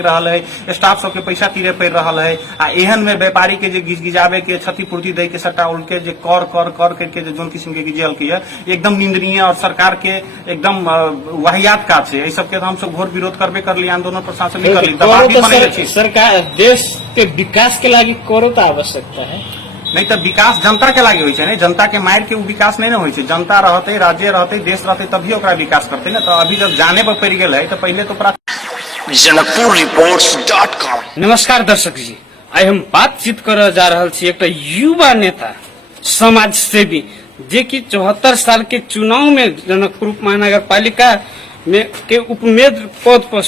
रहा है, स्टाफ सबके पैसा तीरे पड़ रहा है। आ एहन में व्यापारी के जे गिजाबे के क्षतिपूर्ति दे के सट्टा उनके जे कर कर कर करके जो जोन किस्म के गिजल की है एकदम निंदनीय और सरकार के एकदम वाहियात काज है। इस सबके हम सब घोर विरोध करबे कर ली, आंदोलन प्रशासन नहीं कर ली। दबाव भी बने छी सरकार देश के विकास के लागि करो तो आवश्यकता है, नहीं तो विकास जनता के लागे होय, जनता के मार के विकास नहीं होय। जनता रहते, राज्य रहते, देश रहते तभी ओकरा विकास करते ना। तो अभी जब जाने पर पड़ गए तो पहले तो जनकपुर रिपोर्ट्स.com। नमस्कार दर्शक जी, आई हम बातचीत कर जा रहा छी एक युवा नेता समाज सेवी जे कि 74 साल के चुनाव में जनकपुर महानगर पालिका में के उपमेयर पद पर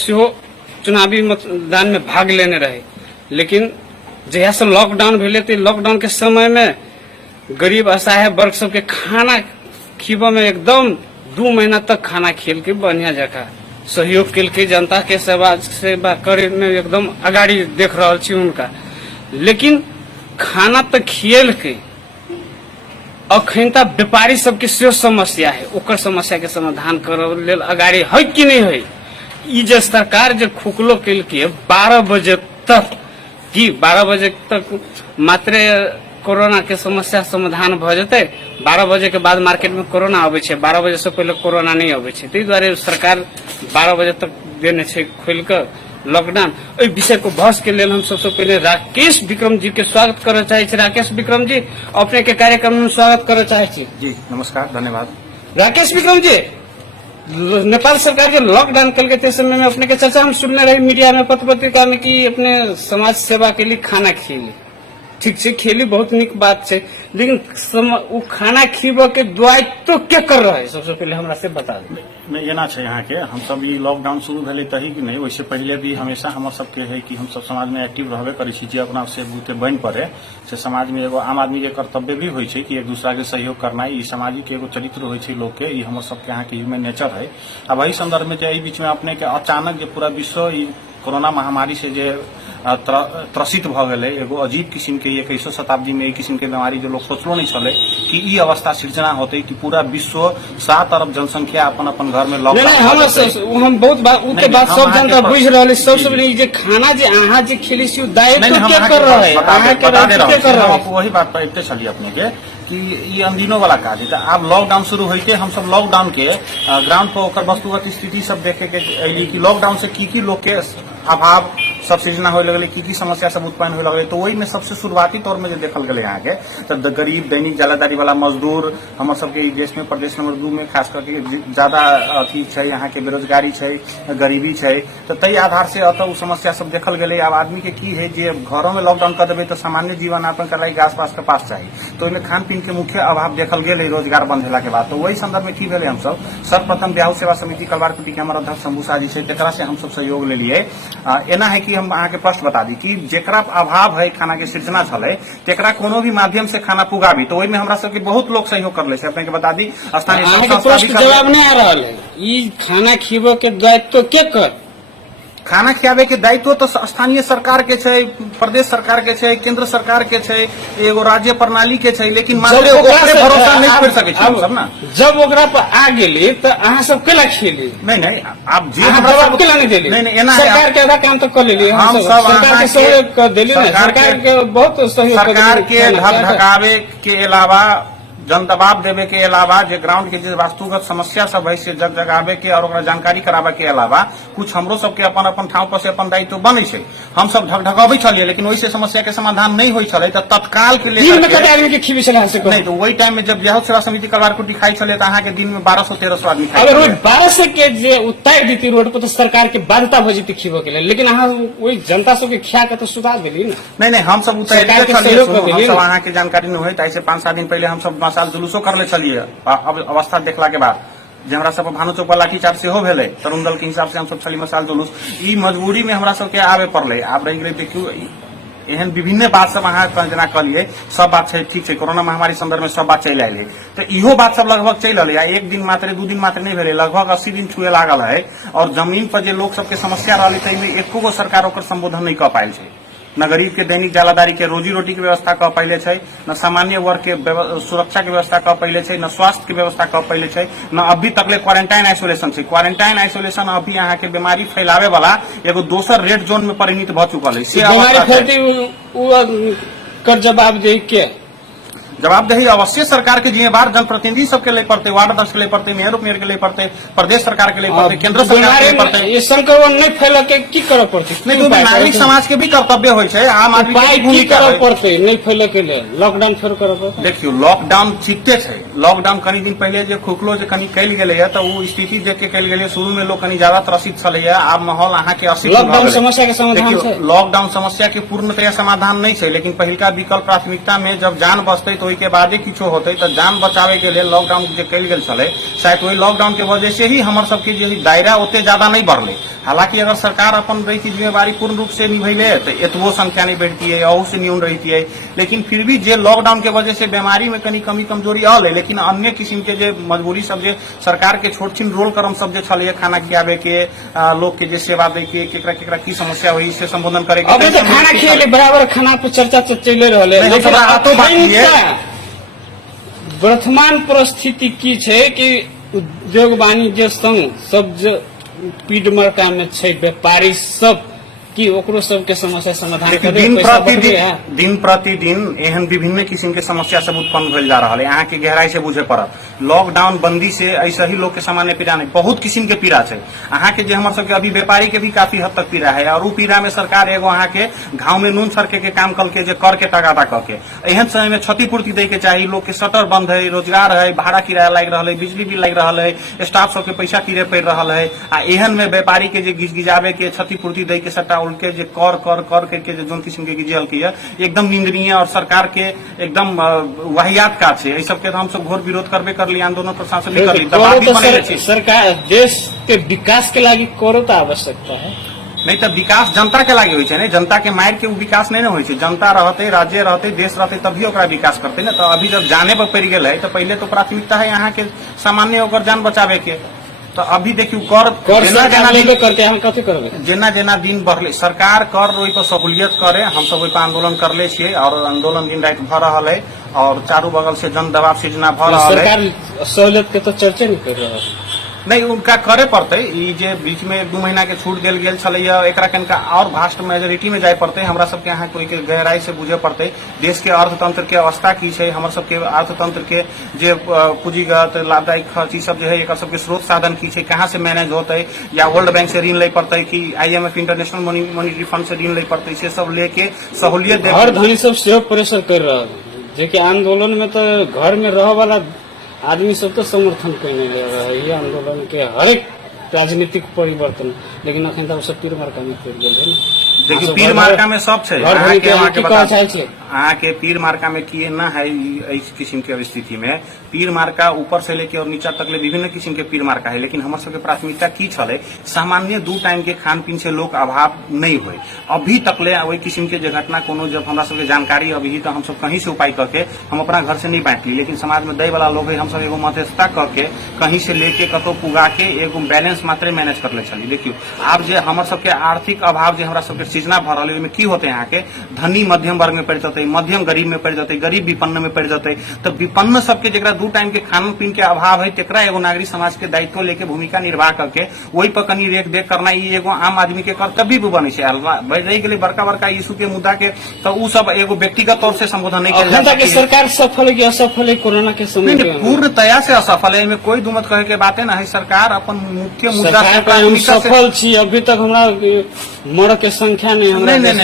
चुनावी मतदान में भाग लेने रहे। लेकिन जहिया से लॉकडाउन भेले थे, लॉकडाउन के समय में गरीब असहाय वर्ग सबके खाना खीबा में एकदम 2 महीना तक खाना खिल के बढ़िया जगह सहयोग के जनता के सेवा करे में एकदम अगाड़ी देख रहा छी उनका। लेकिन खाना तो खियल के अखनता व्यापारी सबके से समस्या है, ओकर समस्या के समाधान करे लेल अगाड़ी है कि नहीं है। ई जे सरकार जो खुकलो के 12 बजे तक कि 12 बजे तक मात्र कोरोना के समस्या समाधान भ जते। 12 बजे के बाद मार्केट में कोरोना आवे छे, 12 बजे से पहले कोरोना नहीं आवे छे। तै द्वारे सरकार 12 बजे तक देने छे खोल कर लॉकडाउन। ओइ विषय को बहस के लेल हम सबसे पहले राकेश विक्रम जी के स्वागत करे चाहे छी। राकेश विक्रम जी, अपने के कार्यक्रम में स्वागत करे चाहे छी। जी नमस्कार, धन्यवाद। राकेश विक्रम जी, नेपाल सरकार जो लॉकडाउन कल के समय में अपने के चर्चा हम सुनने रहे मीडिया में, पत्र पत्रिका में कि अपने समाज सेवा के लिए खाना खिली। ठीक से खेली, बहुत निक बात है। लेकिन वो खाना खीबे के दायित्व तो क्या कर रहा है, सबसे पहले हमरा से बता दें। एना छै यहाँ के हम सब ई लॉकडाउन शुरू भेले तही कि नहीं, वैसे पहले भी हमेशा हमर सबके है कि हम सब समाज में एक्टिव रहबे करै छी। जे अपना से बुते बन पड़े से समाज में एगो आम आदमी के कर्तव्य भी होय छै कि एक दूसरा के सहयोग करना। ई सामाजिक एगो चरित्र होय छै लोग के, ई हमर सबके यहाँ के ह्यूमन नेचर है। अब वही संदर्भ में जे बीच में अपने के अचानक जे पूरा विश्व ई कोरोना महामारी से जे त्रसित भ गए, एगो अजीब किस्म के 21वीं शताब्दी में एक किस्म के बीमारी जो लोग सोचलो नहीं चले कि ई अवस्था सृजना होते कि पूरा विश्व 7 अरब जनसंख्या अपन अपन घर में लॉकडाउन। हम बहुत बात सब जनता बुझ रहे। सबसे जे खाना जे अहाँ जे खेली छी दायित्व क्या कर रहा है, वही बात पर इतने चलिए अपने के कि ये अनदिनों वाला काज है। अब लॉकडाउन शुरू होते हम सब लॉकडाउन के ग्राउंड पर ओकर वस्तुगत स्थिति सब देखे के अली कि लॉकडाउन से की लोग के अभाव सब सृजना हो लगल, की समस्या सब उत्पन्न हो लगल। तो वही में सबसे शुरुआती तौर में जो देखल गए यहाँ के तो गरीब दैनिक जालादारी वाला मजदूर हमर सबके देश में प्रदेश नंबर 2 में खास करके ज्यादा अथी है, यहाँ के बेरोजगारी है, गरीबी है। तो तई आधार से अत समस्या सब देखल गए। अब आदमी के की है जे घरों में लॉकडाउन कर देवे तो सामान्य जीवन यापन कराई आस पास के पास चाहिए। तो इनमें खान पीन के मुख्य अभाव देखल गए रोजगार बंद होला के बाद। तो वही संदर्भ में की भेले हम सब सर्वप्रथम ब्याह सेवा समिति कलवार कुटी के हमारे अध्यक्ष शंभू शाह जी से तेकरा से हम सब सहयोग ले लिए। एना है कि हम अहाँ के प्रश्न बता दी कि जेकरा अभाव है खाना के सृजना छले तेकरा कोनो भी माध्यम से खाना पुगाबी। तो वही में हमरा सबके बहुत लोग सहयोग कर ले से। अपने के बता दी स्थानीय जवाब नहीं आ रहा है। ई खाना खीबो के दायित्व के कर खाना खियाबे के दायित्व तो स्थानीय सरकार के छै, प्रदेश सरकार के छै, केंद्र सरकार के छै, एगो राज्य प्रणाली के छै। लेकिन मात्र ओकरे भरोसा नहीं कर सके छी सब ना। जब ओकरा पर आ गेली तो अहाँ सब केला खेली? नहीं आप जे हमरा सब केला नहीं देली? नहीं एना सरकार के आधा काम तो कर लेली, हम सब सरकार के सहयोग कर देली ना। सरकार के बहुत सहयोग, सरकार के धकावे के अलावा जन दबाव देवे के अलावा जे ग्राउंड के जो वास्तुगत समस्या सब है से जग जगावे के और जानकारी करावे के अलावा कुछ हमरो सबके अपन अपन ठाव पर से अपन दायित्व बने छै। हम सब ढकढकावे छलिए लेकिन वही से समस्या के समाधान नहीं होई छले। तो तत्काल के लिए नहीं तो वही टाइम में जब ब्याह सेवा समिति कलवार कुटी खाई छले तो अहाँ के दिन में 1200-1300 आदमी खाई। अगर 1200 के जे उतार देती रोड पर तो सरकार के बाध्यता भ जेती खीबो के लिए। लेकिन अहाँ वही जनता सबके खिया के तो सुधार देली ना। नहीं हम सब उतार अहाँ के जानकारी नहीं हुई। ऐसे 5-7 दिन पहले हम सब मसाल जुलूसो कर ले चलिए। अब अवस्था देखला के बाद जे हमरा सब भानु चौक पर लाठीचार्ज सेहो भेले, तरुण दल के हिसाब से हम सब चली मसाल जुलूस। ई मजबूरी में हमरा सबके आवे पड़ले। आब रह गेले देखियो एहन विभिन्न बात सब अहाँ जना कहलिए सब बात छै, ठीक छै। कोरोना महामारी संदर्भ में सब बात चल आये तो इहो बात सब लगभग चल रहा है। 1 दिन मात्र 2 दिन मात्र नहीं भेले, लगभग 80 दिन छुए लागल है। और जमीन पर जे लोग सबके समस्या रही एको गो सरकार ओकर संबोधन नहीं कर पायल छै। न गरीब के दैनिक जालादारी के रोजी रोटी के व्यवस्था कऽ पहिले छै, न सामान्य वर्ग के सुरक्षा के व्यवस्था कऽ पहिले छै, न स्वास्थ्य के व्यवस्था कऽ पहिले छै, न अभी तकले क्वारंटाइन आइसोलेशन छै। क्वारंटाइन आइसोलेशन अभी यहाँ के बीमारी फैलावे वाला एगो दोसर रेड जोन में परिणित भ चुकल है। से अवस्था छै। कर जवाबदेही के जवाबदेही अवश्य सरकार के जिम्मेवार जनप्रतिनिधि सबके लिए पड़ते, वार्ड अध्यक्ष के लिए पड़ते, मेयर उपमेयर के लिए पड़ते, प्रदेश सरकार के लिए पड़ते, केंद्र सरकार के लिए पड़ते। ये संक्रमण नहीं फैल के की करे पड़ते? नहीं तो नागरिक समाज के भी कर्तव्य होइ छै, आम आदमी के भी भूमिका करे पड़ते नहीं फैले के लिए लॉकडाउन फेर करे पड़ते। देखियो लॉकडाउन ठीके छै, लॉकडाउन कनी दिन पहले जे खुखलो जे कनी कैल गेलै है तो वो स्थिति देख के कैल गेलै। शुरू में लोग कनी ज्यादा त्रसित छलै है, आब माहौल अहाँ के अस्तित्व लॉकडाउन समस्या के समाधान छै। लॉकडाउन समस्या के पूर्णतया समाधान नहीं छै, लेकिन पहिलका विकल्प प्राथमिकता में जब जान बचते तो ओहि के बादे किछो होते। तो जान बचावे के लिए लॉकडाउन जे कैल गेल छलै, शायद वही लॉकडाउन के वजह से ही हमर सबके जे दायरा ओते ज्यादा नहीं बढ़ले। हालांकि अगर सरकार अपन रही जिम्मेवारी पूर्ण रूप से निभैले तो एतबो संख्या नहीं बढ़ती है, अहू से न्यून रहती है। लेकिन फिर भी जे लॉकडाउन के वजह से बीमारी में कनी कमी कमजोरी आल है, लेकिन अन्य किस्म के जे मजबूरी सब जे सरकार के छोट छिन रोल करम सब जे छलै, खाना खियावे के, लोग के जे सेवा दे के, केकरा केकरा की समस्या हुई से संबोधन करे के। अभी तो खाना खियाले बराबर खाना पे चर्चा चले रहले, लेकिन हाथों बाकी है। वर्तमान परिस्थिति की छै कि उद्योग वाणिज्य संघ सब जो पीड मरका में छै, व्यापारी सब कि ओकरो सबके समस्या समाधान करे। दिन प्रतिदिन एहन विभिन्न किस्म के समस्या सब उत्पन्न भेल जा रहा है, यहाँ के गहराई से बुझे पड़त। लॉकडाउन बंदी से ऐसा ही लोग के सामान्य पीड़ा नहीं, बहुत किस्म के पीड़ा है। अहाँ के हमर सबके अभी व्यापारी के भी काफी हद तक पीड़ा है, और उ पीड़ा में सरकार एगो अहाँ के घाव में नून सरके के काम कल के जे कर के तगादा करके एहन समय में क्षतिपूर्ति दे के चाहिए। लोग के शटर बंद है, रोजगार है, भाड़ा किराया लग रहा है, बिजली बिल लग रहा है, स्टाफ सबके पैसा तीरे पड़ रहा है। आ एहन में व्यापारी के जे गिजावे के क्षतिपूर्ति दे के सट्टा उनके जे कर कर कर करके जो किस्म के गिजल की है एकदम निंदनीय और सरकार के एकदम वाहियात का है। इस सबके हम सब घोर विरोध करबे कर ली, आंदोलन प्रशासन भी कर ली, दबाव भी बने छै। सरकार देश के विकास के लागि करो तो आवश्यकता है, नहीं तो विकास जनता के लागि होइ छै ने, जनता के मार के विकास नहीं होइ छै। जनता रहते, राज्य रहते, देश रहते तभी ओकरा विकास करते ना। तो अभी जब जाने पर पड़ गए है तो पहले तो प्राथमिकता है यहाँ के सामान्य ओकर जान बचावे के। तो अभी देखियो कर करके हम कथी करबे, जेना दिन बढ़ले सरकार कर ओहि पर सहूलियत करे, हम सब ओहि पर आंदोलन करले छियै और आंदोलन दिन रात भ रहा है और चारू बगल से जन दबाव से जना भ रहा है। सरकार सहूलियत के तो चर्चा नहीं कर रहा है, नहीं उनका करे पड़ते। ई जे बीच में 2 महीना के छूट देल गेल छलै, एकरा कनिका और भास्ट मेजोरिटी में जाय पड़ते। हमरा सबके यहाँ कोई के गहराई से बुझे पड़ते देश के अर्थतंत्र के अवस्था की छै, हमर सबके अर्थतंत्र के जे पूंजीगत लाभदायक खर्च ई सब जो है, एक सबके स्रोत साधन की छै, कहाँ से मैनेज होते, या वर्ल्ड बैंक से ऋण ले पड़ते कि IMF इंटरनेशनल मॉनिटरी फंड से ऋण ले पड़ते, से सब लेके सहूलियत दे। घर धनी सब सेहो प्रेशर कर रहा है, जे कि आंदोलन में तो घर में रह वाला आदमी सब तो समर्थन करने ले रहा है ये आंदोलन के हर एक राजनीतिक परिवर्तन। लेकिन अखन तक सब तीर मार्का में पड़ गए है। देखिए पीर मार्का में सब छै, अहाँ के पीर मार्का में किए न है इस किस्म के स्थिति में। पीर मार्का ऊपर से लेके और नीचा तक ले विभिन्न किस्म के पीर मार्का है, लेकिन हमर सबके प्राथमिकता की छले, सामान्य 2 टाइम के खान पीन से लोग अभाव नहीं हुए। अभी तक ले वही किस्म के जो घटना कोनो जब हमरा सबके जानकारी अभी तो हम सब कहीं से उपाय करके हम अपना घर से नहीं बांट ली, लेकिन समाज में दे वाला लोग है, हम सब एगो मध्यस्थता करके कहीं से लेके कतो पुगा के एगो बैलेंस मात्रे मैनेज कर ले चली। देखियो आप जे हमर सबके आर्थिक अभाव जे हमरा सबके सृजना भ रहा है, की होते यहाँ के धनी मध्यम वर्ग में पड़ जाते, मध्यम गरीब में पड़ जाते, गरीब विपन्न में पड़ जाते। तो विपन्न सबके जरा 2 टाइम के खान पीन के अभाव है, तेकरा एगो नागरिक समाज के दायित्व लेके भूमिका निर्वाह करके वही पर कनी रेख देख करना ये एगो आम आदमी के कर्तव्य भी बने छै। रही गेलै बड़का बड़का इशू के मुद्दा के तो उ सब एगो व्यक्तिगत तौर से संबोधन नहीं कर सकता। सरकार सफल है कि असफल है कोरोना के समय में? पूर्णतया से असफल है, कोई दुमत कहे के बातें ना है। सरकार अपन मुख्य मुद्दा सफल छी, अभी तक हमरा मर के संख्या नहीं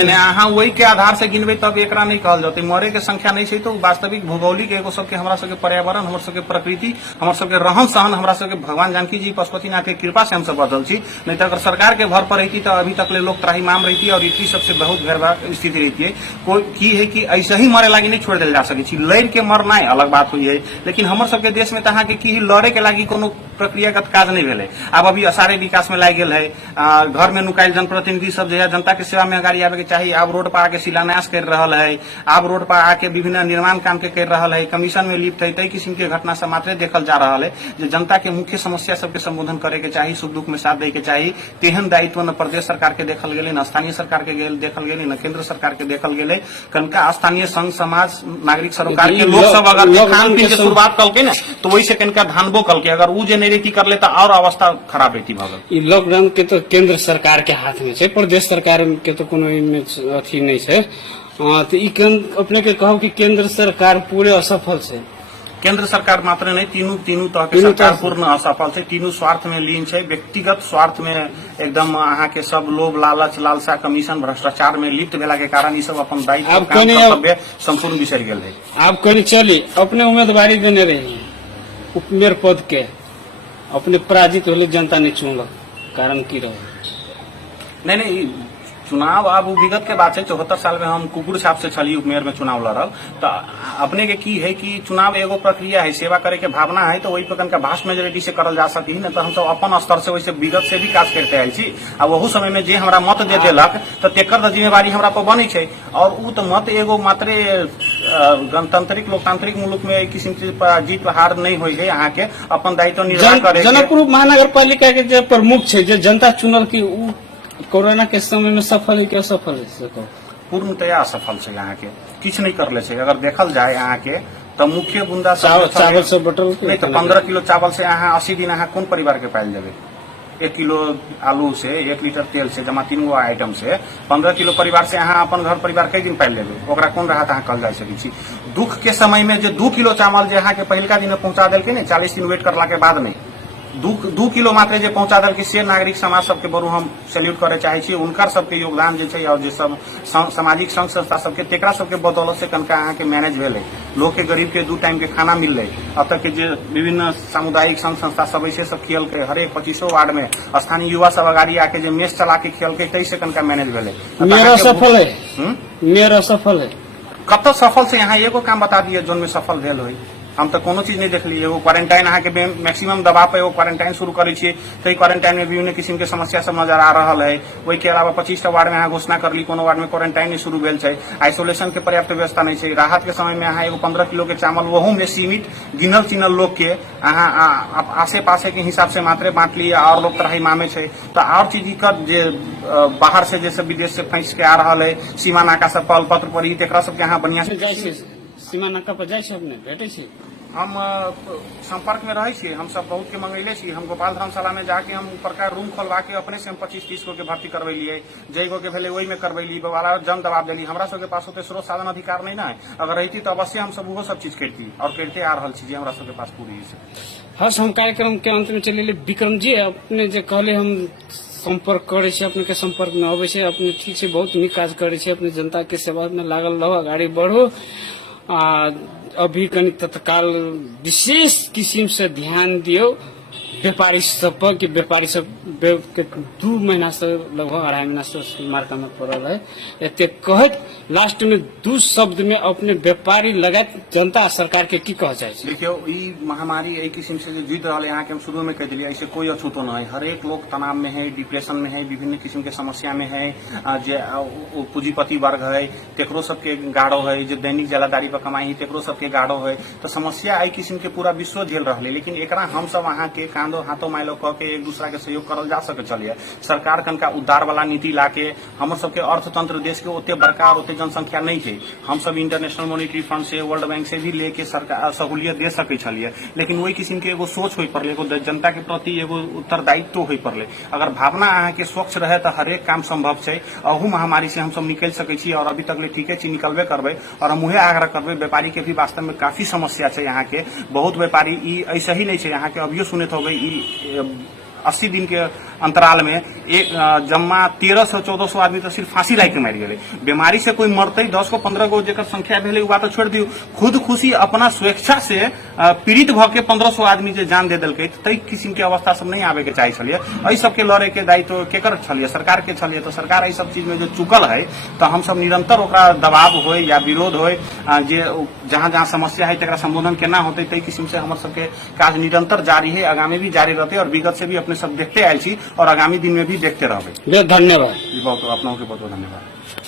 अहाँ वही के आधार से गिनबे तब एकरा नहीं कहल जाते। मरे के संख्या नहीं छै तो वास्तविक भौगोलिक एगो सबके हमरा सबके पर्यावरण, हमर सबके प्रकृति, हमर सबके रहन सहन, हमरा सबके भगवान जानकी जी पशुपतिनाथ के कृपा से हम सब बदल छी। नहीं तो अगर सरकार के भर पर रहती तो अभी तक ले लोग त्राहिमाम रहती और इतनी सबसे बहुत गैर स्थिति रहती है। कोई की है कि ऐसे ही मरे लागी नहीं छोड़ दिल जा सके, लड़ के मरना अलग बात हुई है। लेकिन हमर सबके देश में तो अहाँ के की लड़े के लागी कोनो प्रक्रियागत काज नहीं भेले। आब अभी असारे विकास में लाग गेल है, घर में नुकायल जनप्रतिनिधि सब जो है जनता के सेवा में अगाड़ी आवे के चाहिए। आब रोड पर आके शिलान्यास कर रहल है, आब रोड पर आके विभिन्न निर्माण काम के कर रहल है, कमीशन में लिप्त है, कई किस्म के घटना सब मात्रे देखल जा रहा है। जो जनता के मुख्य समस्या सबके संबोधन करे के चाहिए, सुख दुख में साथ दे के चाहिए। तेहन दायित्व न प्रदेश सरकार के देखल गेले, न स्थानीय सरकार के देखल गेले, न केंद्र सरकार के देखल गेले। कनका स्थानीय संघ समाज नागरिक सरोकार के लोग सब अगर खान पीन के शुरुआत कल के न तो वही से कनका धानबो कल के, अगर उ जे नहीं रीति कर ले तो और अवस्था खराब रहती भगल। लॉकडाउन के तो केंद्र सरकार के हाथ में है, प्रदेश सरकार के तो कोनो अथी नहीं है। तो ई अपने के कहो कि केंद्र सरकार पूरे असफल है। केंद्र सरकार मात्र नहीं, तीनू तरह के सरकार पूर्ण असफल है। तीनू स्वार्थ में लीन है, व्यक्तिगत स्वार्थ में एकदम अहाँ के सब लोभ लालच लालसा कमीशन भ्रष्टाचार में लिप्त भेला के कारण ई सब अपन दायित्व कर्तव्य संपूर्ण बिसर गेल है। आप कहीं चली अपने उम्मीदवारी देने रही उपमेयर पद के, अपने पराजित होले, जनता ने चुनल, कारण की रहे? नहीं चुनाव अब विगत के बात है। 74 साल में हम कुकुर छाप से छली उपमेयर में चुनाव लड़ल, तो अपने के की है कि चुनाव एगो प्रक्रिया है, सेवा करे के भावना है, तो वही प्रकार का भास्ट मेजोरिटी से करल जा सकी न। तो हम सब अपन स्तर से वैसे विगत से भी काज करते आई छी। आ वहू समय में जे हमरा मत दे देलक तो तेकर जिम्मेवारी हमरा पर बनी है। और उ तो मत एगो मात्रे गणतांत्रिक लोकतांत्रिक मुल्क में एक किस्म से जीत हार नहीं हुई है। यहाँ के अपन दायित्व निर्वाह करे। जनकपुर महानगर पालिका के जो प्रमुख है, जो जनता चुनल की कोरोना के समय में सफल है कि असफल है? पूर्णतया असफल है। यहाँ के किछ नहीं करले छै। अगर देखल जाए यहाँ के तो मुख्य बुंदा चावल से बटल नहीं तो 15 किलो चावल से यहाँ 80 दिन यहाँ कौन परिवार के पायल जावे? 1 किलो आलू से 1 लीटर तेल से जमा 3 गो आइटम से 15 किलो परिवार से यहाँ अपन घर परिवार कई दिन पायल लेवे? ओकरा कौन राहत अहाँ कल जा सकै छी? दुख के समय में जो 2 किलो चावल जो यहाँ के पहिलका दिन में पहुंचा दिल के 40 दिन वेट करला के बाद में 2 किलो मात्र जे पहुंचा दल से नागरिक समाज सबके बरू हम सैल्यूट करे चाहे छी। उनकर सबके योगदान जे छै और जे सब सामाजिक संघ संस्था सबके तेकरा सबके बदौलत से कनका अहाँ के मैनेज भेले। लोग के गरीब के 2 टाइम के खाना मिल रहे। अब तक के जे विभिन्न सामुदायिक संघ संस्था सब ऐसे सब खेल के हरेक 25 वार्ड में स्थानीय युवा सब अगाड़ी आके जे मेस चला के खेल के कैसे कनका मैनेज भेले। मेरा सफल है, मेरा सफल है। कत सफल से यहाँ एगो काम बता दिए जोन में सफल भेल हो? हम तो कोनो चीज नहीं देखली। एगो क्वारंटाइन अहाँ के मैक्सिमम दबाव पे एगो क्वारंटाइन शुरू करे छियै, तो क्वारंटाइन में विभिन्न किस्म के समस्या सब नजर आ रहा है। वही के अलावा 25टा वार्ड में अहाँ घोषणा करली, कोनो वार्ड में क्वारंटाइन नहीं शुरू भेल छै। आइसोलेशन के पर्याप्त व्यवस्था नहीं छै। राहत के समय में अहाँ एगो 15 किलो के चावल वहू में सीमित गिनल चिन्हल लोग के अहाँ आसे पासे के हिसाब से मात्रे बांट ली और लोग तरह मामे छै। तो और चीज जे बाहर से जैसे विदेश से फंस के आ रहा है, सीमा नाका सब पल पत्र पर तेकरा सबके अहाँ बढ़िया सीमा नाका पर जाए अपने भेटे छी। हम संपर्क में रहे छी। हम सब बहुत के मंगेले छी। हम गोपाल धर्मशाला में जाके हम ऊपर का रूम खोलवा के अपने से हम 25-30 गो के भर्ती करवेलिए। जय गो के भेले वही में करवेली, बवाला जन दबाव दिली। हमरा सबके पास होते स्रोत साधन अधिकार नहीं ना है। अगर रहती तो अवश्य हम सब वो सब चीज करती और करते आ रहा चीजें हमरा सबके पास पूरी है। हस हम कार्यक्रम के अंत में चले विक्रम जी, अपने जो कहले हम संपर्क करे छे, अपने के संपर्क में आवे छे, अपने ठीक से बहुत निक काज करे छे, अपने जनता के सेवा में लागल रहो, आगाड़ी बढ़ो। अभी कनी तत्काल विशेष किस्म से ध्यान दियो व्यापारी सब पर कि व्यापारी सब के 2 महीना से लगभग 2.5 महीना से मार्का में पड़ल है। एते कहत लास्ट में 2 शब्द में अपने व्यापारी लगात जनता सरकार के की कह चाहे? देखियो ई महामारी एक किस्म से जीत रहा है। यहाँ के हम शुरू में कह दिलिए ऐसे कोई अछूतो न है। हरेक लोग तनाव में है, डिप्रेशन में है, विभिन्न किस्म के समस्या में है। जे पूंजीपति वर्ग है तेकरो सबके गाढ़ो है, जो दैनिक जलादारी पर कमाई है तेकरो सबके गाढ़ो है। तो समस्या आई किस्म के पूरा विश्व झेल रहा है। लेकिन एकरा हम सब अहाँ के कांदो हाथों माइलो कह के एक दूसरा के सहयोग करल जा सके। चलिए सरकार कनका उद्धार वाला नीति लाके हमर सबके अर्थतंत्र देश के ओते बड़का और ओते जनसंख्या नहीं है। हम सब इंटरनेशनल मॉनिटरी फंड से, वर्ल्ड बैंक से भी लेके सरकार सहूलियत दे सके छलिए। लेकिन वही किस्म के एगो सोच होई पड़ले, एगो जनता के प्रति एगो उत्तरदायित्व होई पड़ले। अगर भावना अहाँ के स्वच्छ रहे तो हरेक काम संभव है। अहू महामारी से हम सब निकल सके छी और अभी तक ले ठीके छी निकलबे करबे। और हम उहे आग्रह करबे, व्यापारी के भी वास्तव में काफी समस्या है। यहाँ के बहुत व्यापारी ऐसा ही नहीं है। यहाँ के अभियो सुने हो गई 80 दिन के अंतराल में एक जम्मा 1300-1400 आदमी तो सिर्फ फांसी लाग के मर गए। बीमारी से कोई मरते 10 को 15 गो जेकर संख्या भेले उ बात तो छोड़ दियो, खुद खुशी अपना स्वेच्छा से पीड़ित भ के 1500 आदमी जे जान दे दिलकै, तई किस्म के अवस्था सब नहीं आवे के चाहिए छलिए। एहि सब के लड़े के दायित्व केकर छलिए? सरकार के छलिए। तो सरकार एहि सब चीज में जो चुकल है तो हम सब निरंतर ओकरा दबाव होय या विरोध होय, जे जहाँ जहाँ समस्या है तकरा संबोधन केना होते तई किस्म से हमर सबके काज निरंतर जारी है, आगामी भी जारी रहते और विगत से भी अपने सब देखते आयल छी और आगामी दिन में भी देखते रहबे। धन्यवाद। बहुत अपनों के बहुत धन्यवाद।